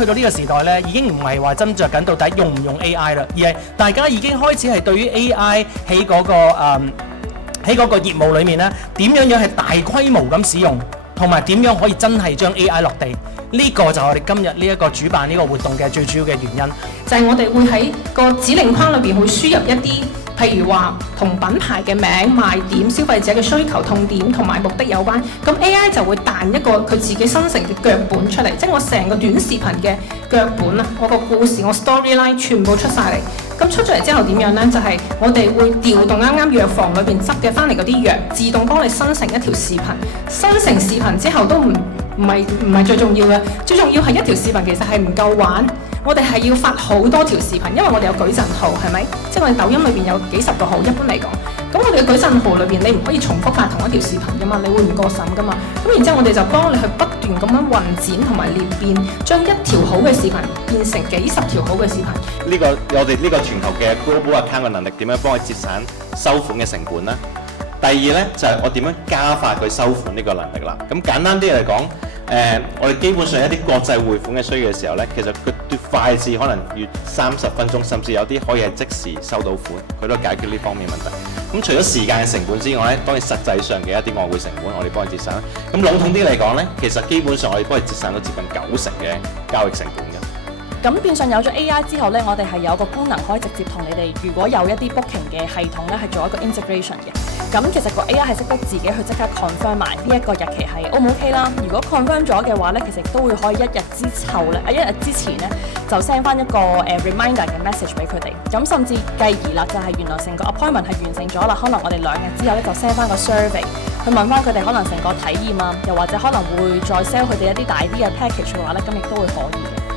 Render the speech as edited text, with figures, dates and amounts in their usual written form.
去到呢個時代咧，已經唔係話斟酌緊到底用唔用 AI 啦，而係大家已經開始係對於 AI 喺嗰個喺嗰個業務裏面咧，點樣係大規模咁使用，同埋點樣可以真係將 AI 落地。呢個就係我哋今日呢一個主辦呢個活動嘅最主要嘅原因，就係我哋會喺個指令框裏邊會輸入一啲，譬如話同品牌嘅名、賣點、消費者嘅需求、痛點同埋目的有關，咁 AI 就會彈一個佢自己生成嘅腳本出嚟，即係我成個短視頻嘅腳本啊，我個故事、我 storyline 全部出晒嚟。咁出咗嚟之後點樣呢？就係我哋會調動啱啱藥房裏邊執嘅翻嚟嗰啲藥，自動幫你生成一條視頻。生成視頻之後都唔係最重要嘅，最重要係一條視頻其實係唔夠玩，我哋係要發好多條視頻，因為我哋有矩陣號，係咪？即係我哋抖音裏邊有幾十個號，一般嚟講。咁我哋嘅矩陣號裏邊，你唔可以重複發同一條視頻噶嘛，你會唔過審噶嘛。咁然之後我哋就幫你去不斷咁樣運剪同埋裂變，將一條好嘅視頻變成幾十條好嘅視頻。我哋呢個全球嘅 global account 嘅能力點樣幫佢節省收款嘅成本啦？第二呢，就係我點樣加快佢收款呢個能力啦。咁簡單啲嚟講，我哋基本上一啲國際匯款嘅需要嘅時候呢，其實佢快至可能要30分鐘，甚至有啲可以係即時收到款，佢都解決呢方面問題。咁除咗時間嘅成本之外呢，當然實際上嘅一啲外匯成本，我哋幫佢節省。咁籠統啲嚟講呢，其實基本上我哋幫佢節省到接近90%嘅交易成本嘅。咁變相有咗 AI 之後咧，我哋係有個功能可以直接同你哋，如果有一啲 booking 嘅系統咧，係做一個 integration 嘅。咁其實個 AI 係識得自己去即刻 confirm 埋呢一個日期係 O 唔 OK 啦。如果 confirm 咗嘅話咧，其實都會可以一日之前咧就 send 翻一個reminder 嘅 message 俾佢哋。咁甚至繼而啦，就係原來成個 appointment 係完成咗啦。可能我哋2日之後咧就 send 翻個 survey 去問翻佢哋可能成個體驗啊，又或者可能會再 sell 佢哋一啲大啲嘅 package 嘅話咧，咁亦都會可以嘅。